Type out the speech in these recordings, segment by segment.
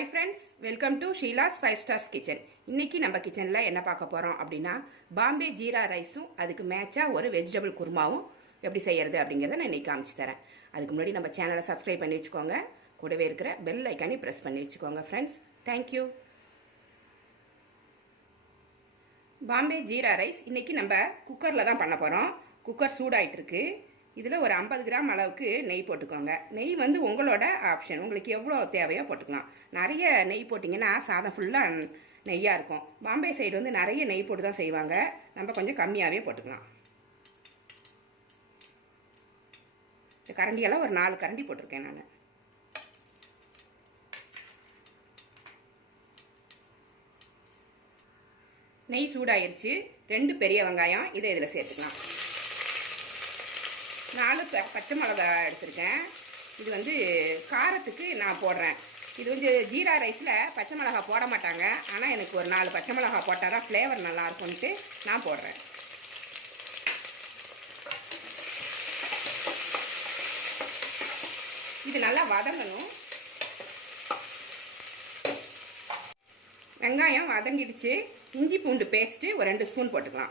Welcome to Sheela's five stars kitchen இன்றைக்கி நம்ம கிச்சனில் என்ன பார்க்க போகிறோம் அப்படின்னா பாம்பே ஜீரா ரைஸும் அதுக்கு மேட்சாக ஒரு வெஜிடபிள் குருமாவும் எப்படி செய்கிறது அப்படிங்கிறத நான் இன்றைக்கி காமிச்சு தரேன். அதுக்கு முன்னாடி நம்ம சேனலை சப்ஸ்கிரைப் பண்ணி வச்சுக்கோங்க. கூடவே இருக்கிற பெல் ஐக்கானி ப்ரெஸ் பண்ணி வச்சுக்கோங்க friends thank you Bombay jeera rice இன்றைக்கி நம்ம குக்கரில் தான் பண்ண போகிறோம் குக்கர் சூடாயிட்டுருக்கு. இதில் ஒரு ஐம்பது கிராம் அளவுக்கு நெய் போட்டுக்கோங்க. நெய் வந்து உங்களோட ஆப்ஷன் உங்களுக்கு எவ்வளோ தேவையோ போட்டுக்கலாம். நிறைய நெய் போட்டிங்கன்னா சாதம் ஃபுல்லாக நெய்யாக இருக்கும். பாம்பே சைடு வந்து நிறைய நெய் போட்டு தான் செய்வாங்க. நம்ம கொஞ்சம் கம்மியாகவே போட்டுக்கலாம். இந்த கரண்டியெல்லாம் ஒரு நாலு கரண்டி போட்டிருக்கேன் நான். நெய் சூடாயிருச்சு. ரெண்டு பெரிய வெங்காயம். இதை இதில் சேர்த்துக்கலாம். நாலு ப- பச்சை மிளகா எடுத்திருக்கேன். இது வந்து காரத்துக்கு நான் போடுறேன். இது வந்து ஜீரா ரைஸில் பச்சை மிளகா போட மாட்டாங்க. ஆனால் எனக்கு ஒரு நாலு பச்சை மிளகா போட்டால் தான் ஃப்ளேவர் நல்லாயிருக்கும்ட்டு நான் போடுறேன். இது நல்லா வதங்கணும். வெங்காயம் வதங்கிடுச்சு. இஞ்சி பூண்டு பேஸ்ட்டு ஒரு ரெண்டு ஸ்பூன் போட்டுக்கலாம்.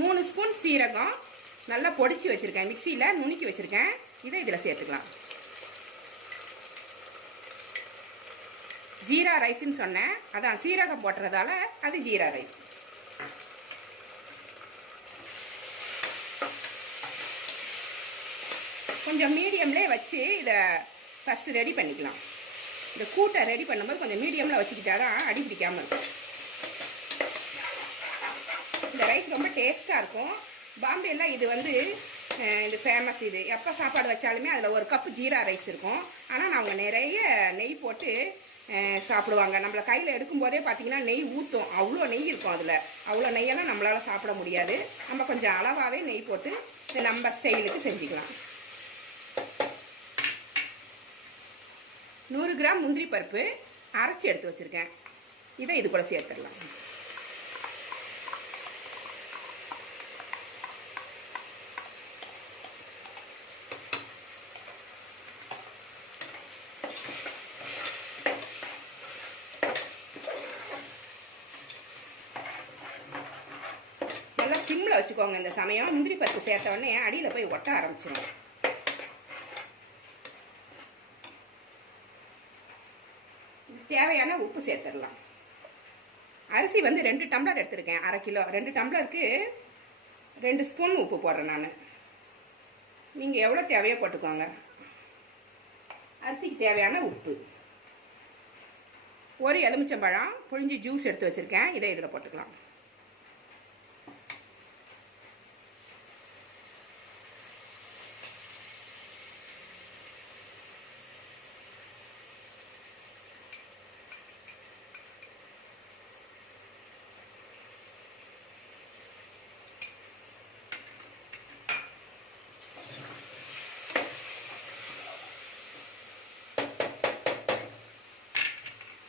மூணு ஸ்பூன் சீரகம் நல்லா பொடிச்சு வச்சுருக்கேன். மிக்சியில் நுணுக்கி வச்சுருக்கேன். இதை இதில் சேர்த்துக்கலாம். ஜீரா ரைஸ்ன்னு சொன்னேன். அதான் சீரகம் போட்டுறதால அது ஜீரா ரைஸ். கொஞ்சம் மீடியம்லே வச்சு இதை ஃபஸ்ட்டு ரெடி பண்ணிக்கலாம். இந்த கூட்டை ரெடி பண்ணும்போது கொஞ்சம் மீடியமில் வச்சுக்கிட்டா தான் அடி பிடிக்காமல் இருக்கும் இந்த ரைஸ் ரொம்ப டேஸ்ட்டாக இருக்கும். பாம்பேயில் இது வந்து இது ஃபேமஸ் இது. எப்போ சாப்பாடு வச்சாலுமே அதில் ஒரு கப்பு ஜீரா ரைஸ் இருக்கும். ஆனால் அவங்க நிறைய நெய் போட்டு சாப்பிடுவாங்க. நம்மளை கையில் எடுக்கும்போதே பார்த்தீங்கன்னா நெய் ஊற்றும் அவ்வளோ நெய் இருக்கும் அதில். அவ்வளோ நெய்யெல்லாம் நம்மளால் சாப்பிட முடியாது. நம்ம கொஞ்சம் அளவாகவே நெய் போட்டு நம்ம ஸ்டைலுக்கு செஞ்சுக்கலாம். நூறு கிராம் முந்திரி பருப்பு அரைச்சி எடுத்து வச்சுருக்கேன். இதை இது கூட சேர்த்துடலாம் நல்லா சிம்மில் வச்சுக்கோங்க இந்த சமயம். முந்திரி பருப்பு சேர்த்த உடனே அடியில் போய் ஒட்ட ஆரம்பிச்சிடும் தேவையான உப்பு சேர்த்துடலாம். அரிசி வந்து ரெண்டு டம்ளர் எடுத்திருக்கேன். அரை கிலோ. ரெண்டு டம்ளருக்கு ரெண்டு ஸ்பூன் உப்பு போடுறேன் நான். நீங்கள் எவ்வளோ தேவையோ போட்டுக்கோங்க. அரிசிக்கு தேவையான உப்பு. ஒரு எலுமிச்சம்பழம் புழிஞ்சு ஜூஸ் எடுத்து வச்சுருக்கேன். இதை இதில் போட்டுக்கலாம்.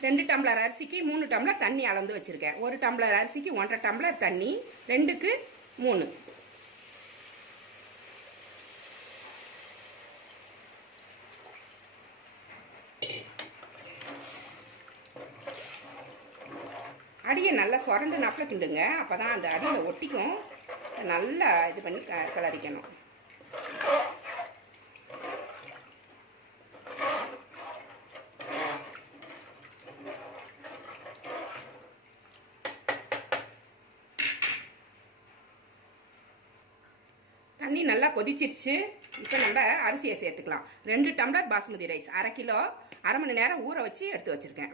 ரெண்டு டம்ளர் அரிசிக்கு மூணு டம்ளர் தண்ணி அளந்து வச்சுருக்கேன். ஒரு டம்ளர் அரிசிக்கு ஒன்றரை டம்ளர் தண்ணி ரெண்டுக்கு மூணு. அடியை நல்லா சுரண்டு நப்பில் கிண்டுங்க. அப்போ தான் அந்த அடியில் ஒட்டிக்கும். நல்லா இது பண்ணி க கிளறிக்கணும் தண்ணி நல்லா கொதிச்சிருச்சு. இப்போ நம்ம அரிசியை சேர்த்துக்கலாம். ரெண்டு டம்ளர் பாஸ்மதி ரைஸ். அரை கிலோ அரை மணி நேரம் ஊற வச்சு எடுத்து வச்சுருக்கேன்.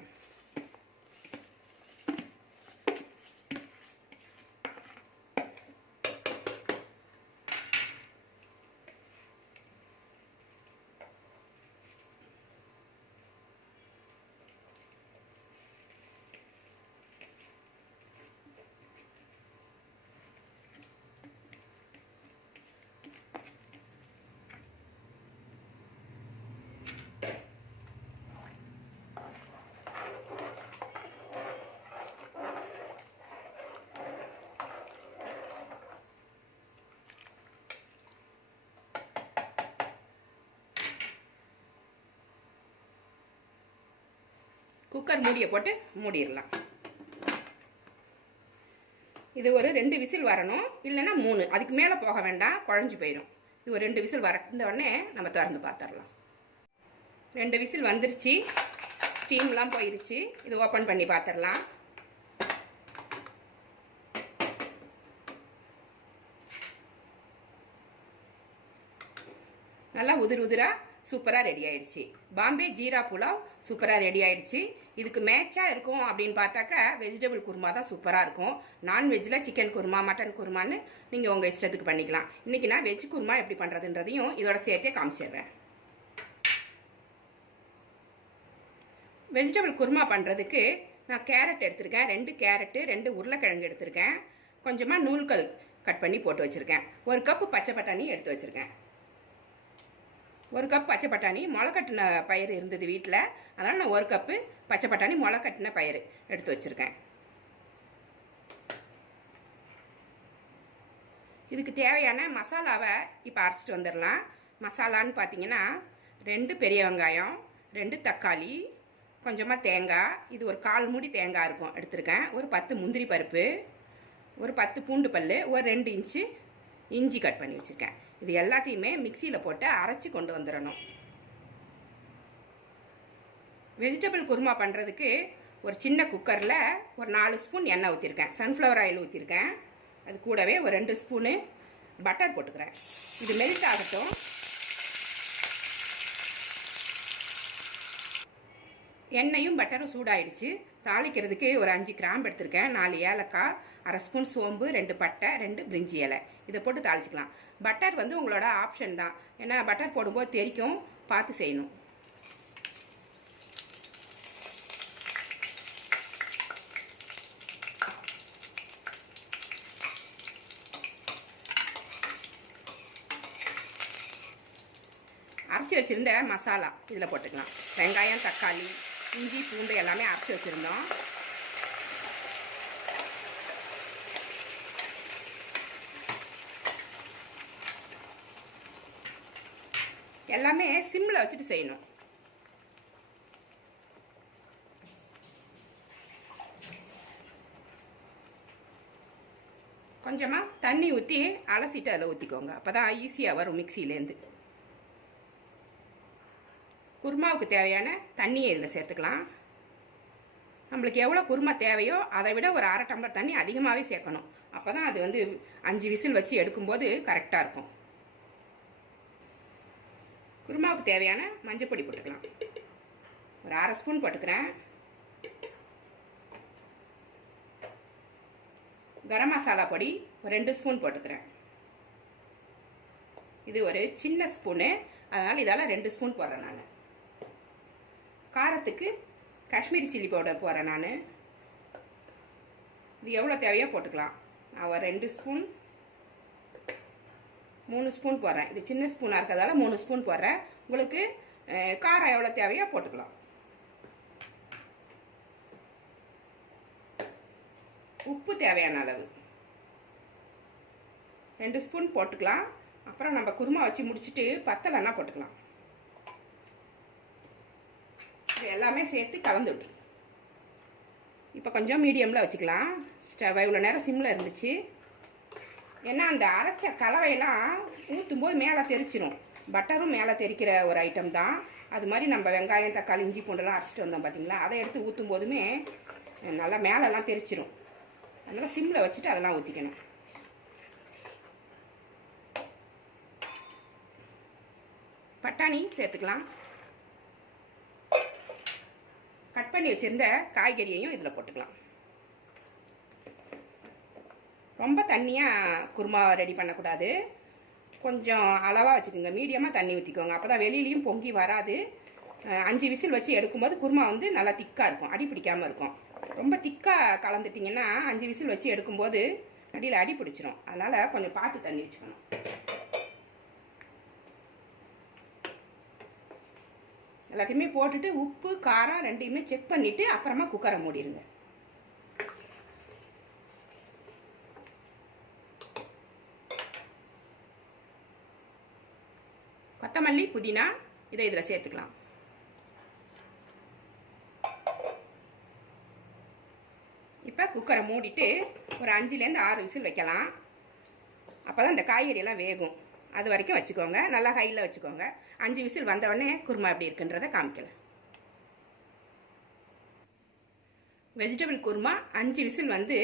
குக்கர் மூடியை போட்டு மூடிடலாம். இது ஒரு ரெண்டு விசில் வரணும். இல்லைன்னா மூணு. அதுக்கு மேலே போக வேண்டாம். குழஞ்சி போயிடும் இது ஒரு ரெண்டு விசில் வர உடனே நம்ம திறந்து பார்த்துடலாம் ரெண்டு விசில் வந்துருச்சு. ஸ்டீம்லாம் போயிருச்சு. இது ஓப்பன் பண்ணி பார்த்துடலாம் நல்லா உதிர் உதிராக சூப்பராக ரெடி ஆயிடுச்சு. பாம்பே ஜீரா புலாவ் சூப்பராக ரெடி ஆயிடுச்சு. இதுக்கு மேட்சாக இருக்கும் அப்படின்னு பார்த்தாக்கா வெஜிடபிள் குருமா தான் சூப்பராக இருக்கும். நான்வெஜ்ஜில் சிக்கன் குருமா மட்டன் குருமான்னு நீங்கள் உங்கள் இஷ்டத்துக்கு பண்ணிக்கலாம். இன்றைக்கி நான் வெஜ் குருமா எப்படி பண்ணுறதுன்றதையும் இதோட சேர்த்தே காமிச்சிடுறேன். வெஜிடபிள் குருமா பண்ணுறதுக்கு நான் கேரட் எடுத்திருக்கேன். ரெண்டு கேரட்டு ரெண்டு உருளைக்கிழங்கு எடுத்திருக்கேன். கொஞ்சமாக நூல்கள் கட் பண்ணி போட்டு வச்சுருக்கேன். ஒரு கப்பு பச்சை பட்டாணி எடுத்து வச்சுருக்கேன். ஒரு கப் பச்சை பட்டாணி. முளை கட்டின பயிர் இருந்தது வீட்டில் அதனால் நான் ஒரு கப்பு பச்சை பட்டாணி முளை கட்டின பயிர் எடுத்து வச்சுருக்கேன். இதுக்கு தேவையான மசாலாவை இப்போ அரைச்சிட்டு வந்துடலாம். மசாலான்னு பார்த்தீங்கன்னா ரெண்டு பெரிய வெங்காயம் ரெண்டு தக்காளி கொஞ்சமாக தேங்காய். இது ஒரு கால் மூடி தேங்காய் இருக்கும் எடுத்திருக்கேன். ஒரு பத்து முந்திரி பருப்பு ஒரு பத்து பூண்டு பல் ஒரு ரெண்டு இன்ச்சு இஞ்சி கட் பண்ணி வச்சுருக்கேன். இது எல்லாத்தையுமே மிக்சியில் போட்டு அரைச்சி கொண்டு வந்துடணும். வெஜிடபிள் குருமா பண்ணுறதுக்கு ஒரு சின்ன குக்கரில் ஒரு நாலு ஸ்பூன் எண்ணெய் ஊற்றிருக்கேன் சன்ஃப்ளவர் ஆயில் ஊற்றிருக்கேன் அது கூடவே ஒரு ரெண்டு ஸ்பூனு பட்டர் போட்டுக்கிறேன். இது மெல்ட் ஆகட்டும். எண்ணெயும் பட்டரும் சூடாயிடுச்சு. தாளிக்கிறதுக்கு ஒரு அஞ்சு கிராம்பு எடுத்திருக்கேன். நாலு ஏலக்காய் அரை ஸ்பூன் சோம்பு ரெண்டு பட்டை ரெண்டு பிரிஞ்சி இலை. இதை போட்டு தாளிச்சிக்கலாம். பட்டர் வந்து உங்களோட ஆப்ஷன் தான். ஏன்னா பட்டர் போடும்போது தெரிக்கும். பார்த்து செய்யணும். அரைச்சி வச்சுருந்த மசாலா இதில் போட்டுக்கலாம். வெங்காயம் தக்காளி இஞ்சி பூண்டு எல்லாமே அரைச்சி வச்சுருந்தோம். எல்லாமே சிம்மில் வச்சுட்டு செய்யணும். கொஞ்சமாக தண்ணி ஊற்றி அலசிட்டு அதில் ஊற்றிக்கோங்க அப்போ தான் ஈஸியாக வரும் மிக்சியிலேருந்து குருமாவுக்கு தேவையான தண்ணியை இதில் சேர்த்துக்கலாம். நம்மளுக்கு எவ்வளோ குருமா தேவையோ அதை விட ஒரு அரை டம்ளர் தண்ணி அதிகமாகவே சேர்க்கணும். அப்போ தான் அது வந்து அஞ்சு விசில் வச்சு எடுக்கும்போது கரெக்டாக இருக்கும். குருமாவுக்கு தேவையான மஞ்சள் பொடி போட்டுக்கலாம். ஒரு அரை ஸ்பூன் போட்டுக்கிறேன். கரம் மசாலா பொடி ஒரு ரெண்டு ஸ்பூன் போட்டுக்கிறேன். இது ஒரு சின்ன ஸ்பூனு. அதனால் இதால் ரெண்டு ஸ்பூன் போடுறேன் நான். காரத்துக்கு காஷ்மீரி சில்லி பவுடர் போடுறேன் நான். இது எவ்வளோ தேவையோ போட்டுக்கலாம். நான் ஒரு ரெண்டு ஸ்பூன் மூணு ஸ்பூன் போடுறேன். இது சின்ன ஸ்பூனாக இருக்கிறதால மூணு ஸ்பூன் போடுறேன். உங்களுக்கு காரம் எவ்வளோ தேவையோ போட்டுக்கலாம். உப்பு தேவையான அளவு. ரெண்டு ஸ்பூன் போட்டுக்கலாம். அப்புறம் நம்ம குருமா வச்சு முடிச்சுட்டு பத்தலைன்னா போட்டுக்கலாம். இது எல்லாமே சேர்த்து கலந்து விட்டு. இப்போ கொஞ்சம் மீடியமில் வச்சுக்கலாம். ஸ்டவ் இவ்வளோ நேரம் சிம்மில் இருந்துச்சு. ஏன்னா அந்த அரைச்ச கலவையெல்லாம் ஊற்றும் போது மேலே தெரிச்சிடும் பட்டரும் மேலே தெரிக்கிற ஒரு ஐட்டம் தான். அது மாதிரி நம்ம வெங்காயம் தக்காளி இஞ்சி பூண்டெல்லாம் அரைச்சிட்டு வந்தோம் பார்த்தீங்களா அதை எடுத்து ஊற்றும் போதுமே நல்லா மேலெல்லாம் தெரிச்சிடும் அதனால் சிம்மில் வச்சுட்டு அதெல்லாம் ஊற்றிக்கணும் பட்டாணி சேர்த்துக்கலாம். கட் பண்ணி வச்சுருந்த காய்கறியையும் இதில் போட்டுக்கலாம். ரொம்ப தண்ணியாக குருமாவை ரெடி பண்ணக்கூடாது. கொஞ்சம் அளவாக வச்சுக்கோங்க. மீடியமாக தண்ணி ஊற்றிக்கோங்க அப்போ தான் வெளியிலையும் பொங்கி வராது. அஞ்சு விசில் வச்சு எடுக்கும்போது குருமா வந்து நல்லா திக்காக இருக்கும். அடி பிடிக்காமல் இருக்கும். ரொம்ப திக்காக கலந்துட்டிங்கன்னா அஞ்சு விசில் வச்சு எடுக்கும்போது அடியில் அடி பிடிச்சிரும். அதனால் கொஞ்சம் பார்த்து தண்ணி வச்சுக்கணும். எல்லாத்தையுமே போட்டுட்டு உப்பு காரம் ரெண்டையுமே செக் பண்ணிவிட்டு அப்புறமா குக்கரை மூடிடுங்க கொத்தமல்லி புதினா இதை இதில் சேர்த்துக்கலாம். இப்போ குக்கரை மூடிட்டு ஒரு அஞ்சுலேருந்து ஆறு விசில் வைக்கலாம். அப்போ தான் இந்த காய்கறி எல்லாம் வேகும். அது வரைக்கும் வச்சுக்கோங்க. நல்லா ஹையில் வச்சுக்கோங்க. அஞ்சு விசில் வந்தவுடனே குருமா எப்படி இருக்குன்றதை காமிக்கல. வெஜிடபிள் குருமா அஞ்சு விசில் வந்து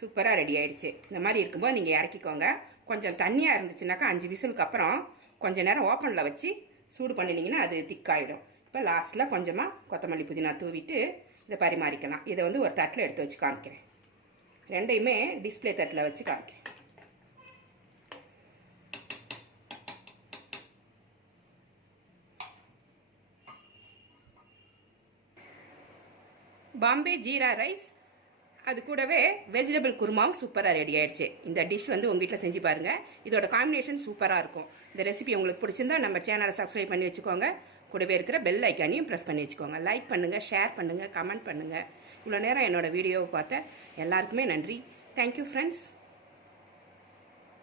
சூப்பராக ரெடி ஆயிடுச்சு. இந்த மாதிரி இருக்கும்போது நீங்கள் இறக்கிக்கோங்க. கொஞ்சம் தண்ணியாக இருந்துச்சுனாக்கா அஞ்சு விசிலுக்கு அப்புறம் கொஞ்சம் நேரம் ஓப்பனில் வச்சு சூடு பண்ணினீங்கன்னா அது திக்காயிடும். இப்போ லாஸ்ட்டில் கொஞ்சமாக கொத்தமல்லி புதினா தூவிட்டு இதை பரிமாறிக்கலாம். இதை வந்து ஒரு தட்டில் எடுத்து வச்சு காமிக்கிறேன். ரெண்டையுமே டிஸ்ப்ளே தட்டில் வச்சு காமிக்கிறேன். பாம்பே ஜீரா ரைஸ் அது கூடவே வெஜிடபிள் குருமாவும் சூப்பராக ரெடி ஆயிடுச்சு. இந்த டிஷ் வந்து உங்கள் வீட்டில் செஞ்சு பாருங்கள் இதோட காம்பினேஷன் சூப்பராக இருக்கும். இந்த ரெசிபி உங்களுக்கு பிடிச்சிருந்தா நம்ம சேனலை சப்ஸ்கிரைப் பண்ணி வச்சுக்கோங்க. கூடவே இருக்கிற பெல் ஐக்கானையும் ப்ரெஸ் பண்ணி வச்சுக்கோங்க. லைக் பண்ணுங்கள் ஷேர் பண்ணுங்கள் கமெண்ட் பண்ணுங்கள் இவ்வளோ நேரம் என்னோடய வீடியோவை பார்த்த எல்லாருக்குமே நன்றி. Thank you friends